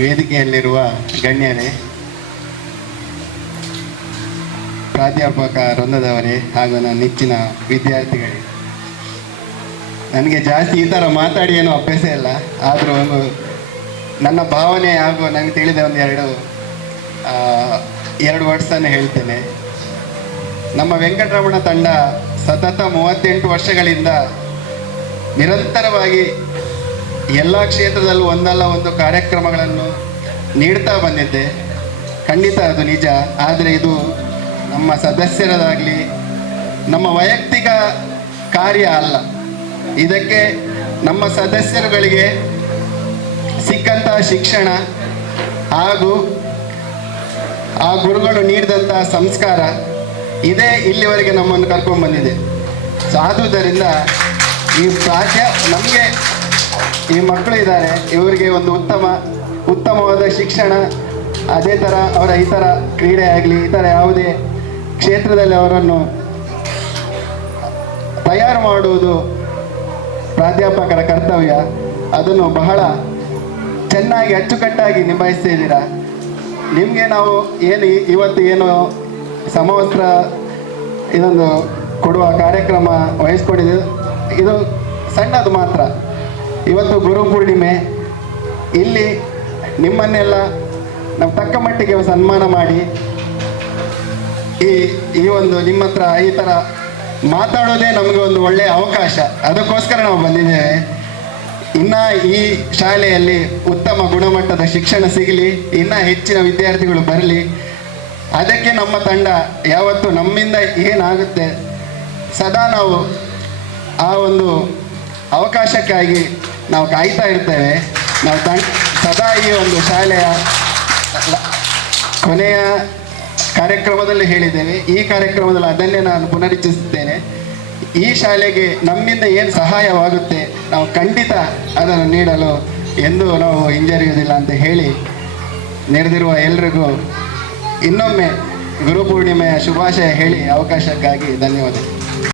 ವೇದಿಕೆಯಲ್ಲಿರುವ ಗಣ್ಯರೇ, ಪ್ರಾಧ್ಯಾಪಕ ವೃಂದದವರೇ ಹಾಗೂ ನನ್ನ ನೆಚ್ಚಿನ ವಿದ್ಯಾರ್ಥಿಗಳೇ, ನನಗೆ ಜಾಸ್ತಿ ಈ ಥರ ಮಾತಾಡಿ ಏನೂ ಅಭ್ಯಾಸ ಇಲ್ಲ. ಆದರೂ ಒಂದು ನನ್ನ ಭಾವನೆ ಹಾಗೂ ನನಗೆ ತಿಳಿದ ಒಂದು ಎರಡು ವರ್ಡ್ಸನ್ನು ಹೇಳ್ತೇನೆ. ನಮ್ಮ ವೆಂಕಟರಮಣ ತಂಡ ಸತತ 38 ವರ್ಷಗಳಿಂದ ನಿರಂತರವಾಗಿ ಎಲ್ಲ ಕ್ಷೇತ್ರದಲ್ಲೂ ಒಂದಲ್ಲ ಒಂದು ಕಾರ್ಯಕ್ರಮಗಳನ್ನು ನೀಡ್ತಾ ಬಂದಿದ್ದೆ. ಖಂಡಿತ ಅದು ನಿಜ. ಆದರೆ ಇದು ನಮ್ಮ ಸದಸ್ಯರದಾಗಲಿ ನಮ್ಮ ವೈಯಕ್ತಿಕ ಕಾರ್ಯ ಅಲ್ಲ. ಇದಕ್ಕೆ ನಮ್ಮ ಸದಸ್ಯರುಗಳಿಗೆ ಸಿಕ್ಕಂಥ ಶಿಕ್ಷಣ ಹಾಗೂ ಆ ಗುರುಗಳು ನೀಡಿದಂಥ ಸಂಸ್ಕಾರ ಇದೇ ಇಲ್ಲಿವರೆಗೆ ನಮ್ಮನ್ನು ಕರ್ಕೊಂಡು ಬಂದಿದೆ. ಸೊ ಆದುದರಿಂದ ನಮಗೆ ಈ ಮಕ್ಕಳು ಇದ್ದಾರೆ, ಇವರಿಗೆ ಒಂದು ಉತ್ತಮವಾದ ಶಿಕ್ಷಣ, ಅದೇ ಥರ ಅವರ ಈ ಥರ ಕ್ರೀಡೆ ಆಗಲಿ ಈ ಥರ ಯಾವುದೇ ಕ್ಷೇತ್ರದಲ್ಲಿ ಅವರನ್ನು ತಯಾರು ಮಾಡುವುದು ಪ್ರಾಧ್ಯಾಪಕರ ಕರ್ತವ್ಯ. ಅದನ್ನು ಬಹಳ ಚೆನ್ನಾಗಿ ಅಚ್ಚುಕಟ್ಟಾಗಿ ನಿಭಾಯಿಸ್ತಾ ಇದ್ದೀರಾ. ನಿಮಗೆ ನಾವು ಇವತ್ತು ಏನು ಸಮವಸ್ತ್ರ ಇದೊಂದು ಕೊಡುವ ಕಾರ್ಯಕ್ರಮ ವಹಿಸ್ಕೊಂಡಿದ್ದು, ಇದು ಸಣ್ಣದು ಮಾತ್ರ. ಇವತ್ತು ಗುರು ಪೂರ್ಣಿಮೆ, ಇಲ್ಲಿ ನಿಮ್ಮನ್ನೆಲ್ಲ ನಾವು ತಕ್ಕ ಮಟ್ಟಿಗೆ ಸನ್ಮಾನ ಮಾಡಿ ಈ ಒಂದು ನಿಮ್ಮ ಹತ್ರ ಈ ಥರ ಮಾತಾಡೋದೇ ನಮಗೆ ಒಂದು ಒಳ್ಳೆಯ ಅವಕಾಶ. ಅದಕ್ಕೋಸ್ಕರ ನಾವು ಬಂದಿದ್ದೇವೆ. ಇನ್ನು ಈ ಶಾಲೆಯಲ್ಲಿ ಉತ್ತಮ ಗುಣಮಟ್ಟದ ಶಿಕ್ಷಣ ಸಿಗಲಿ, ಇನ್ನೂ ಹೆಚ್ಚಿನ ವಿದ್ಯಾರ್ಥಿಗಳು ಬರಲಿ. ಅದಕ್ಕೆ ನಮ್ಮ ತಂಡ ಯಾವತ್ತು ನಮ್ಮಿಂದ ಏನಾಗುತ್ತೆ ಸದಾ ನಾವು ಆ ಒಂದು ಅವಕಾಶಕ್ಕಾಗಿ ನಾವು ಕಾಯ್ತಾ ಇರ್ತೇವೆ. ನಾವು ಸದಾ ಈ ಒಂದು ಶಾಲೆಯ ಕೊನೆಯ ಕಾರ್ಯಕ್ರಮದಲ್ಲಿ ಹೇಳಿದ್ದೇವೆ. ಈ ಕಾರ್ಯಕ್ರಮದಲ್ಲಿ ಅದನ್ನೇ ನಾನು ಪುನರುಚ್ಚರಿಸುತ್ತೇನೆ. ಈ ಶಾಲೆಗೆ ನಮ್ಮಿಂದ ಏನು ಸಹಾಯವಾಗುತ್ತೆ ನಾವು ಖಂಡಿತ ಅದನ್ನು ನೀಡಲು ಎಂದೂ ನಾವು ಹಿಂಜರಿಯುವುದಿಲ್ಲ ಅಂತ ಹೇಳಿ, ನೆರೆದಿರುವ ಎಲ್ರಿಗೂ ಇನ್ನೊಮ್ಮೆ ಗುರುಪೂರ್ಣಿಮೆಯ ಶುಭಾಶಯ ಹೇಳಿ ಅವಕಾಶಕ್ಕಾಗಿ ಧನ್ಯವಾದ.